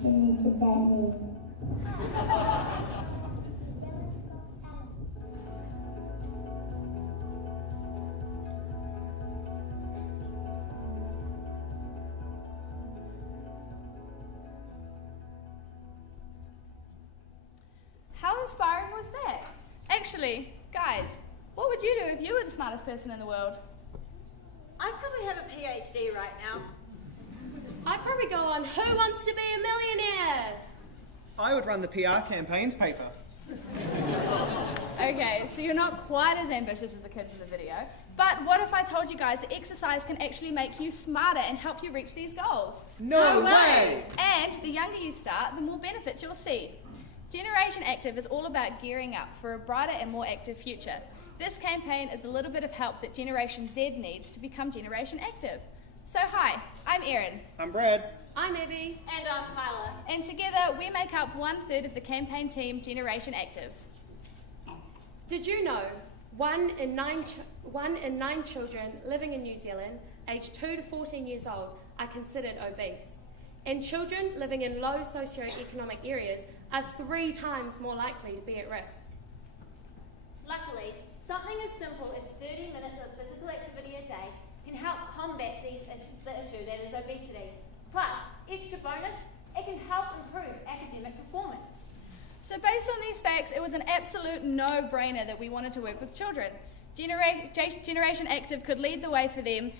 opportunity about me. How inspiring was that? Actually, guys, what would you do if you were the smartest person in the world? I'd probably have a PhD right now. I'd probably go on Who Wants to Be a Millionaire? I would run the PR campaigns paper. Okay, so you're not quite as ambitious as the kids in the video, but what if I told you guys that exercise can actually make you smarter and help you reach these goals? No way! And the younger you start, the more benefits you'll see. Generation Active is all about gearing up for a brighter and more active future. This campaign is the little bit of help that Generation Z needs to become Generation Active. So hi, I'm Erin. I'm Brad. I'm Abby. And I'm Kyla. And together we make up 1/3 of the campaign team Generation Active. Did you know 1 in 9 children living in New Zealand, aged 2 to 14 years old, are considered obese? And children living in low socioeconomic areas are 3 times more likely to be at risk. Luckily, something as simple as 30 minutes of physical activity a day can help combat the issue that is obesity. Plus, extra bonus, it can help improve academic performance. So based on these facts, it was an absolute no-brainer that we wanted to work with children. Generation Active could lead the way for them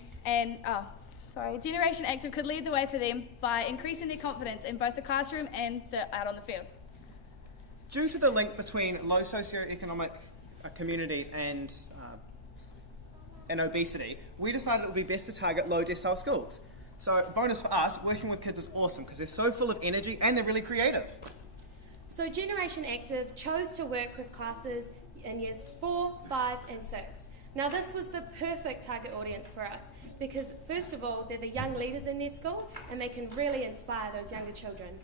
Generation Active could lead the way for them by increasing their confidence in both the classroom and out on the field. Due to the link between low socioeconomic communities and obesity, we decided it would be best to target low decile schools. So bonus for us, working with kids is awesome because they're so full of energy and they're really creative. So Generation Active chose to work with classes in years 4, 5 and 6. Now this was the perfect target audience for us because first of all, they're the young leaders in their school and they can really inspire those younger children.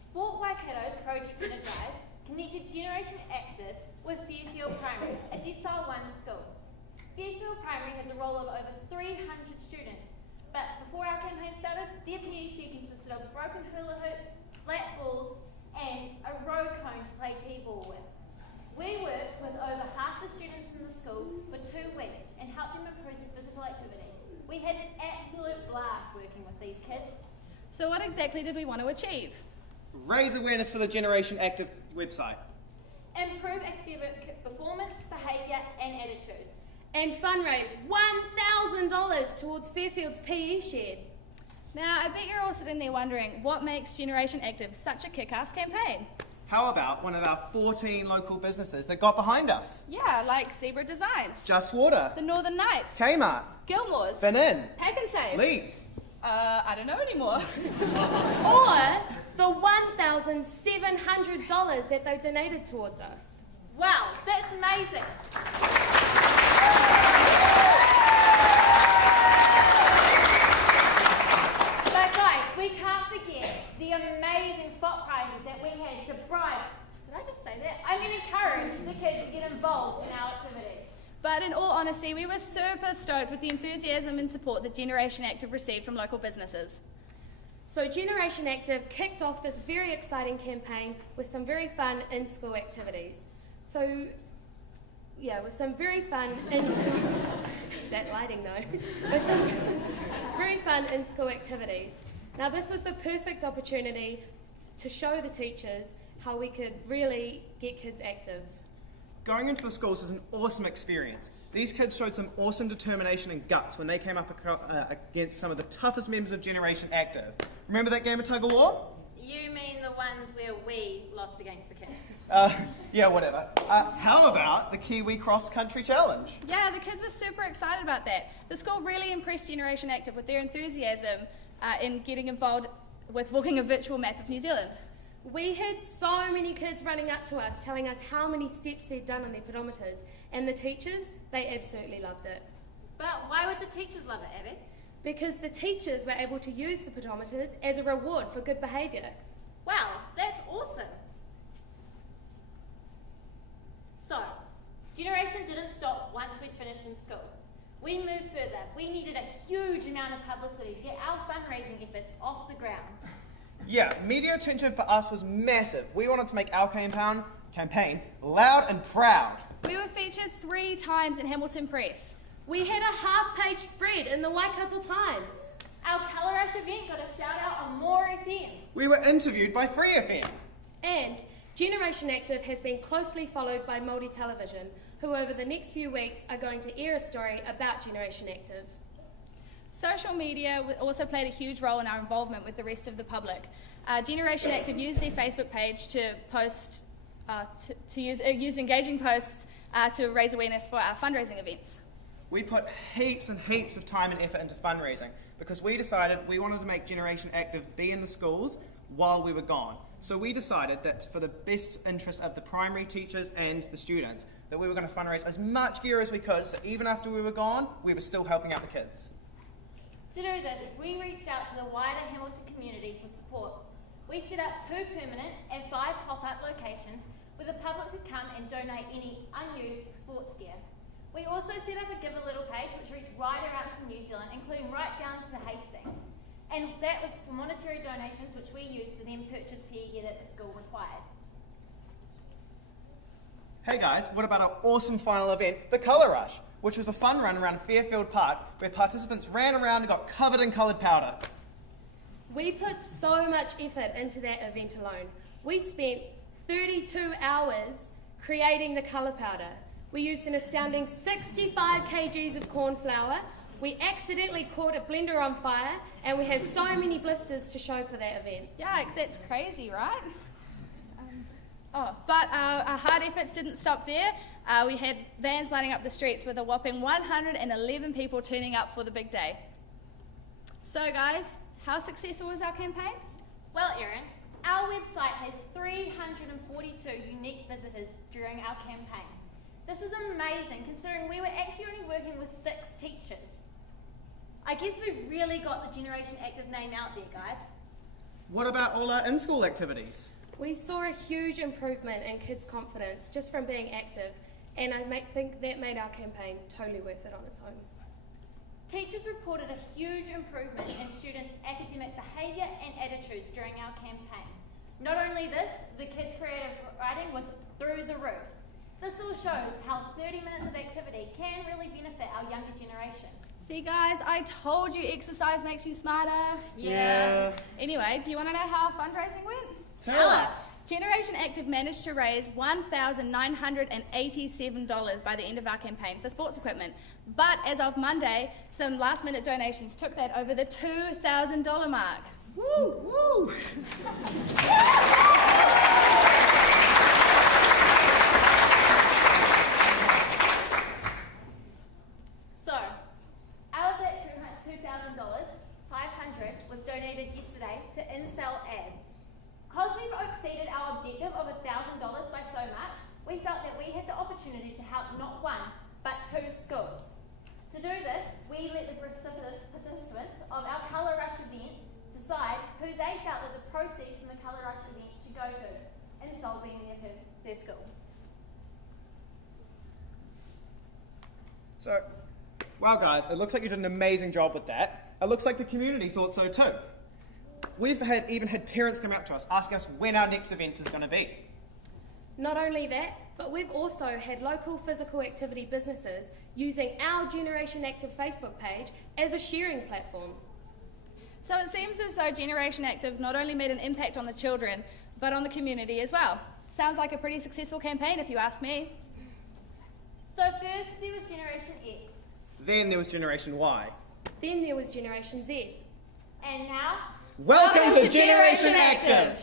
Sport Waikato's Project Energize connected Generation Active with Fairfield Primary, a Decile 1 school. Fairfield Primary has a roll of over 300 students, but before our campaign started, their PE sheet consisted of broken hula hoops, flat balls, and a row cone to play t-ball with. We worked with over half the students in the school for 2 weeks and helped them improve their physical activity. We had an absolute blast working with these kids. So what exactly did we want to achieve? Raise awareness for the Generation Active website. Improve academic performance, behaviour and attitudes. And fundraise $1,000 towards Fairfield's PE shed. Now, I bet you're all sitting there wondering what makes Generation Active such a kick-ass campaign. How about one of our 14 local businesses that got behind us? Yeah, like Zebra Designs, Just Water, the Northern Knights, Kmart, Gilmore's, Bin In, Pack and Save. Leap. I don't know anymore. Or the $1,700 that they donated towards us. Wow, that's amazing. But guys, we can't forget the amazing spot prizes that we had to bribe. Did I just say that? I mean encourage the kids to get involved in our activities. But in all honesty, we were super stoked with the enthusiasm and support that Generation Active received from local businesses. So Generation Active kicked off this very exciting campaign with some very fun in-school activities. So, yeah, with some very fun in-school... that lighting though. With some very fun in-school activities. Now this was the perfect opportunity to show the teachers how we could really get kids active. Going into the schools was an awesome experience. These kids showed some awesome determination and guts when they came up against some of the toughest members of Generation Active. Remember that game of tug of war? You mean the ones where we lost against the kids? Yeah, whatever. How about the Kiwi Cross Country Challenge? Yeah, the kids were super excited about that. The school really impressed Generation Active with their enthusiasm in getting involved with walking a virtual map of New Zealand. We had so many kids running up to us telling us how many steps they'd done on their pedometers, and the teachers, they absolutely loved it. But why would the teachers love it, Abby? Because the teachers were able to use the pedometers as a reward for good behaviour. Wow, that's awesome. So, Generation didn't stop once we'd finished in school. We moved further. We needed a huge amount of publicity to get our fundraising efforts off the ground. Yeah, media attention for us was massive. We wanted to make our campaign loud and proud. We were featured 3 times in Hamilton Press. We had a half-page spread in the Waikato Times. Our Colour Rush event got a shout out on More FM. We were interviewed by Free FM. And Generation Active has been closely followed by Māori Television, who over the next few weeks are going to air a story about Generation Active. Social media also played a huge role in our involvement with the rest of the public. Generation Active used their Facebook page to post, use engaging posts to raise awareness for our fundraising events. We put heaps and heaps of time and effort into fundraising because we decided we wanted to make Generation Active be in the schools while we were gone. So we decided that for the best interest of the primary teachers and the students, that we were going to fundraise as much gear as we could, so even after we were gone, we were still helping out the kids. To do this, we reached out to the wider Hamilton community for support. We set up 2 permanent and 5 pop-up locations where the public could come and donate any unused sports gear. We also set up a Give a Little page which reached right around to New Zealand, including right down to Hastings. And that was for monetary donations which we used to then purchase PE gear that the school required. Hey guys, what about our awesome final event, the Colour Rush, which was a fun run around Fairfield Park where participants ran around and got covered in coloured powder. We put so much effort into that event alone. We spent 32 hours creating the colour powder. We used an astounding 65 kgs of corn flour. We accidentally caught a blender on fire, and we have so many blisters to show for that event. Yikes, that's crazy, right? But our hard efforts didn't stop there. We had vans lining up the streets with a whopping 111 people turning up for the big day. So guys, how successful was our campaign? Well, Erin, our website has 342 unique visitors during our campaign. This is amazing considering we were actually only working with 6 teachers. I guess we really got the Generation Active name out there, guys. What about all our in-school activities? We saw a huge improvement in kids' confidence just from being active, and I think that made our campaign totally worth it on its own. Teachers reported a huge improvement in students' academic behaviour and attitudes during our campaign. Not only this, the kids' creative writing was through the roof. This all shows how 30 minutes of activity can really benefit our younger generation. See guys, I told you exercise makes you smarter. Yeah. Anyway, do you want to know how our fundraising went? Tell us. Generation Active managed to raise $1,987 by the end of our campaign for sports equipment. But as of Monday, some last-minute donations took that over the $2,000 mark. Woo, woo. So, out of that $2,000, $500 was donated yesterday to InCell Ad. Because we've exceeded our objective of $1,000 by so much, we felt that we had the opportunity to help not 1, but 2 schools. To do this, we let the participants of our Colour Rush event decide who they felt that the proceeds from the Colour Rush event should go to, InCell being their school. So, wow guys, it looks like you did an amazing job with that. It looks like the community thought so too. We've even had parents come up to us asking us when our next event is going to be. Not only that, but we've also had local physical activity businesses using our Generation Active Facebook page as a sharing platform. So it seems as though Generation Active not only made an impact on the children, but on the community as well. Sounds like a pretty successful campaign if you ask me. So first there was Generation X. Then there was Generation Y. Then there was Generation Z. And now, Welcome to Generation Active!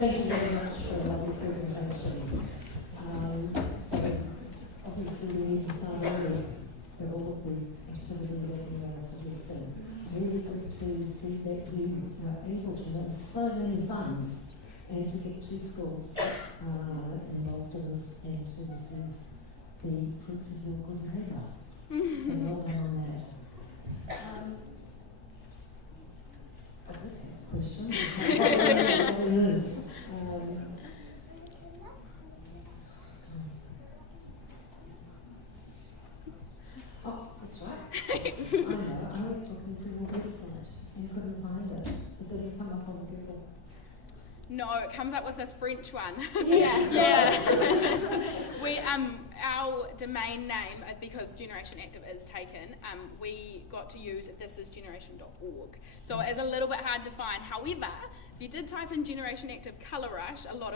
Thank you very much for a lovely presentation. So obviously we need to start early with all of the activities that you guys suggested. Really good to see that you are able to raise so many funds and to get 2 schools involved in this and to receive the fruits of your good labour. So well done on that. I did have a question. What it is. Oh, that's right. I know. I was looking through your website and couldn't find it. It doesn't come up on Google. No, it comes up with a French one. Yeah. We our domain name, because genActive is taken, we got to use thisisgeneration.org. So it is a little bit hard to find. However, if you did type in genActive Colour Rush, a lot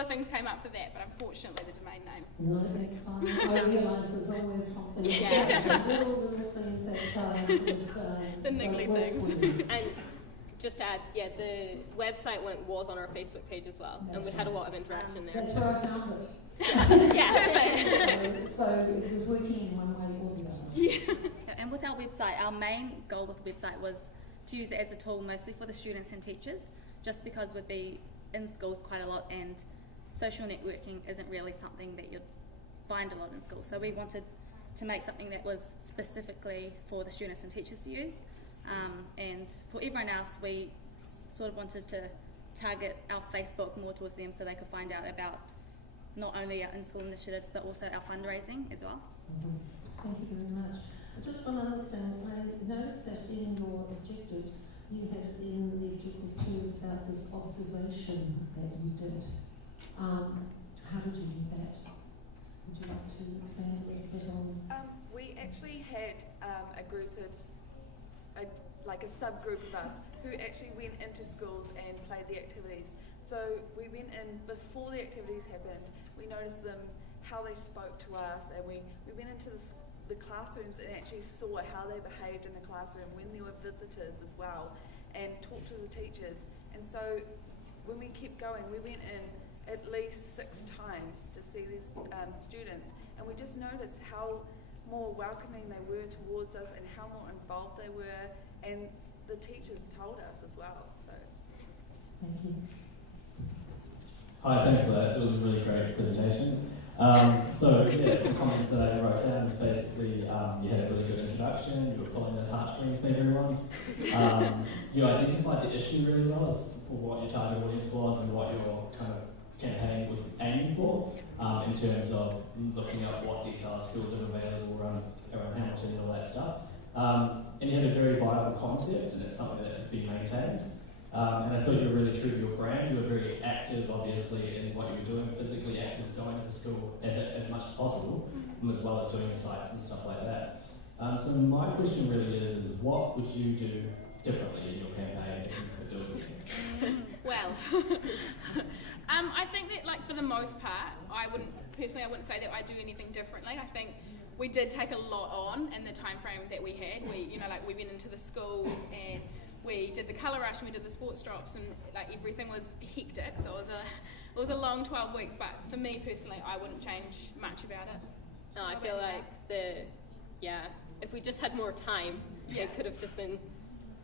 of things came up for that, but unfortunately the domain name. No, that's fine. I realise there's always something. Little things that The niggly things. And just to add, the website was on our Facebook page as well, and we had a lot of interaction there. That's where I found it. So it was working in one way or the other. Yeah, and with our website, our main goal with the website was to use it as a tool mostly for the students and teachers, just because we'd be in schools quite a lot and social networking isn't really something that you'd find a lot in schools. So we wanted to make something that was specifically for the students and teachers to use. And for everyone else, we sort of wanted to target our Facebook more towards them so they could find out about not only our in-school initiatives but also our fundraising as well. Thank you very much. Just one other thing, I noticed that in your objectives you had in the objective 2 about this observation that you did. How did you do that? Would you like to expand a little bit on? We actually had a group of, like a subgroup of us who actually went into schools and played the activities. So we went in before the activities happened. We noticed them, how they spoke to us, and we went into the classrooms and actually saw how they behaved in the classroom when there were visitors as well, and talked to the teachers. And so when we kept going, we went in at least 6 times to see these students, and we just noticed how more welcoming they were towards us and how more involved they were, and the teachers told us as well. So Thank you. Hi, thanks for that. It was a really great presentation. Some comments that I wrote down is basically you had a really good introduction, you were pulling those heartstrings for everyone. You identified the issue really well as for what your target audience was and what your kind of campaign was aiming for in terms of looking at what DSL skills are available around Hamilton and all that stuff. And you had a very viable concept, and it's something that could be maintained. And I thought you were really true to your brand. You were very active, obviously, in what you were doing, physically active, going to the school as much as possible, as well as doing your sites and stuff like that. So my question really is what would you do differently in your campaign if you could do it? Well, I think that, like, for the most part, I wouldn't say that I do anything differently. I think we did take a lot on in the time frame that we had. We went into the schools and we did the colour rush and we did the sports drops, and like everything was hectic. So it was a long 12 weeks. But for me personally, I wouldn't change much about it. No, I feel like if we just had more time, it could have just been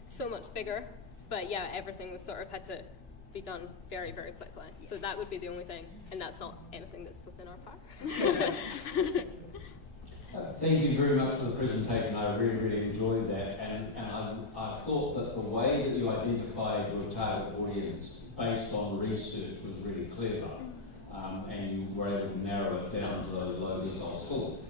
so much bigger. But yeah, everything was sort of had to be done very, very quickly. So that would be the only thing, and that's not anything that's within our power. Thank you very much for the presentation. I really, really enjoyed that, and I thought that the way that you identified your target audience based on research was really clever, and you were able to narrow it down to those low decile schools.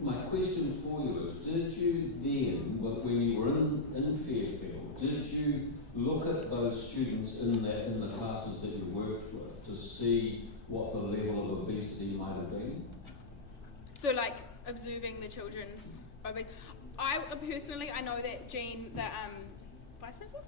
My question for you is, did you then, when you were in Fairfield, did you look at those students in the classes that you worked with to see what the level of obesity might have been? So, like, observing the children's obesity. I know that Jean, the vice principal,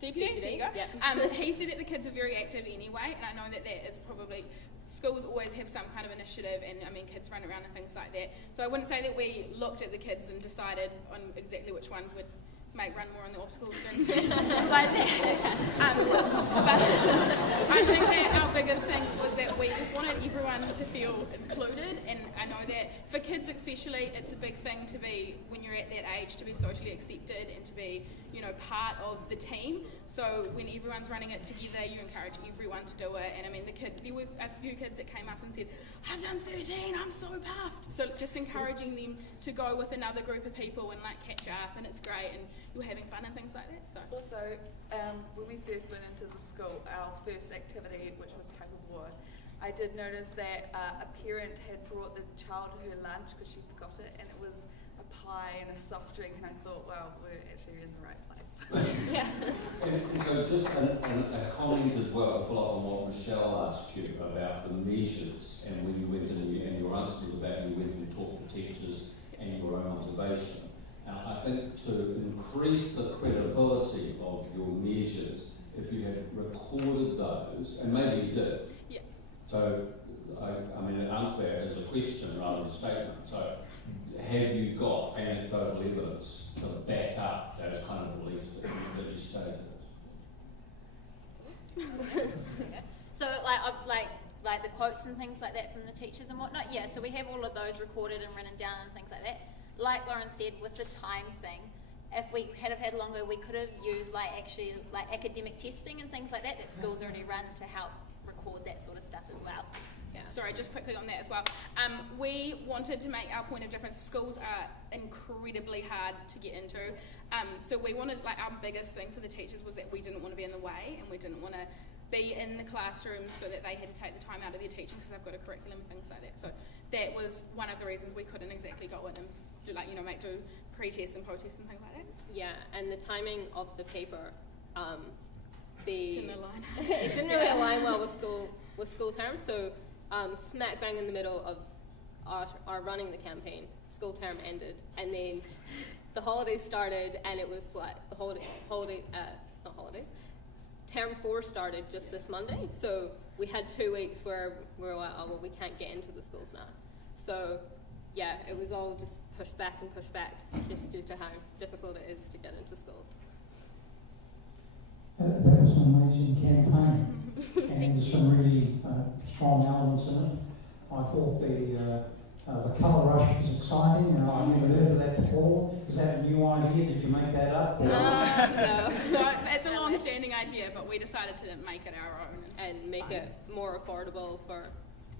deputy, there you go. Yeah. He said that the kids are very active anyway, and I know that is probably, schools always have some kind of initiative, and I mean kids run around and things like that. So I wouldn't say that we looked at the kids and decided on exactly which ones would make run more on the obstacles or anything like that. But I think that our biggest thing was that we just wanted everyone to feel included, and I know that for kids especially, it's a big thing to be, when you're at that age, to be socially accepted and to be, part of the team. So when everyone's running it together, you encourage everyone to do it. And I mean, there were a few kids that came up and said, I've done 13, I'm so puffed. So just encouraging them to go with another group of people and catch up, and it's great, and you're having fun and things like that. So also, when we first went into the school, our first activity, which was tug of war, I did notice that a parent had brought the child her lunch because she forgot it, and it was a pie and a soft drink, and I thought, well, we're actually in the right place. yeah. And so just a comment as well, follow up on what Michelle asked you about the measures, and when you went and your answer was about you went and talked to teachers and your own observation. I think to increase the credibility of your measures, if you had recorded those, and maybe you did. Yeah. So, I mean, answer that as a question rather than a statement. So, have you got anecdotal evidence to back up those kind of beliefs that you stated? So like the quotes and things like that from the teachers and whatnot. Yeah. So we have all of those recorded and written down and things like that. Like Lauren said, with the time thing, if we had have had longer, we could have used academic testing and things like that schools already run to help record that sort of stuff as well. Yeah. Sorry, just quickly on that as well. We wanted to make our point of difference. Schools are incredibly hard to get into. So we wanted, our biggest thing for the teachers was that we didn't want to be in the way, and we didn't want to be in the classrooms so that they had to take the time out of their teaching because they've got a curriculum and things like that. So that was one of the reasons we couldn't exactly go in and do pre-tests and protests and things like that. Yeah, and the timing of the paper, Didn't align. it didn't really align well with school term. So smack bang in the middle of our running the campaign, school term ended, and then the holidays started, and it was term 4 started just this Monday. So we had 2 weeks where we were like, oh well, we can't get into the schools now. So yeah, it was all just pushed back, just due to how difficult it is to get into schools. That was an amazing campaign, and there's some really strong elements in it. I thought the colour rush was exciting. I've never heard of that before. Is that a new idea? Did you make that up? No, it's a long-standing idea, but we decided to make it our own and make it more affordable for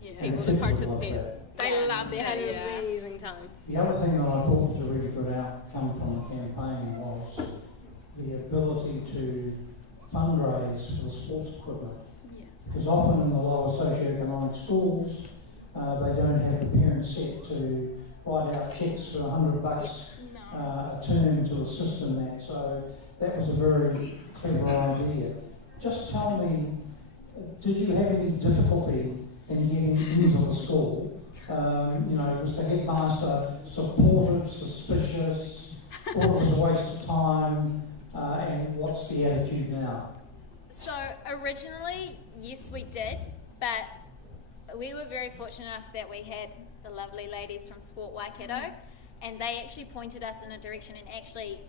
Yeah. people to participate. They loved They it, had an yeah. amazing time. The other thing that I thought was a really good outcome from the campaign was the ability to fundraise for the sports equipment. Yeah. Because often in the lower socioeconomic schools, they don't have the parents set to write out cheques for $100 a term to assist in that. So that was a very clever idea. Just tell me, did you have any difficulty in getting into the school? Was the headmaster supportive, suspicious, thought it was a waste of time, and what's the attitude now? So originally, yes, we did, but we were very fortunate enough that we had the lovely ladies from Sport Waikato, and they actually pointed us in a direction, and actually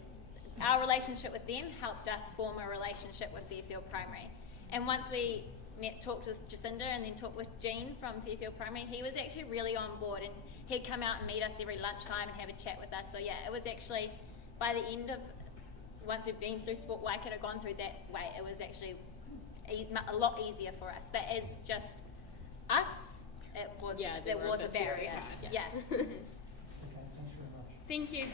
our relationship with them helped us form a relationship with Fairfield Primary. And once we talked with Jacinda and then talked with Jean from Fairfield Primary, he was actually really on board, and he'd come out and meet us every lunchtime and have a chat with us. So yeah, it was actually, by the end of, once we've been through Sport Waikato, gone through that way, it was actually a lot easier for us. But as just us, there was a barrier. Yeah. Okay, thanks very much. Thank you.